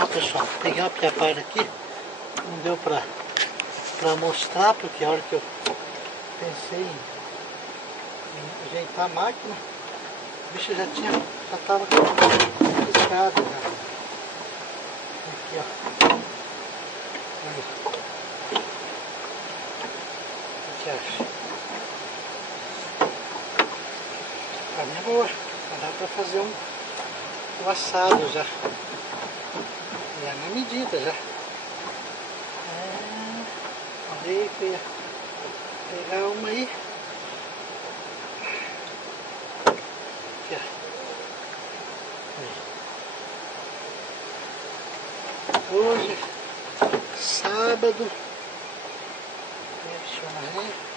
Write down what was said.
Ó pessoal, peguei uma piapada aqui, não deu pra mostrar, porque a hora que eu pensei em ajeitar a máquina, o bicho já tava riscado já. Aqui ó. Aí. O que acha? Pra mim é boa, dá pra fazer um assado já. Já na medida já. Falei que ia pegar uma aí. Aqui, ó. Hoje, sábado. Deixa eu ver.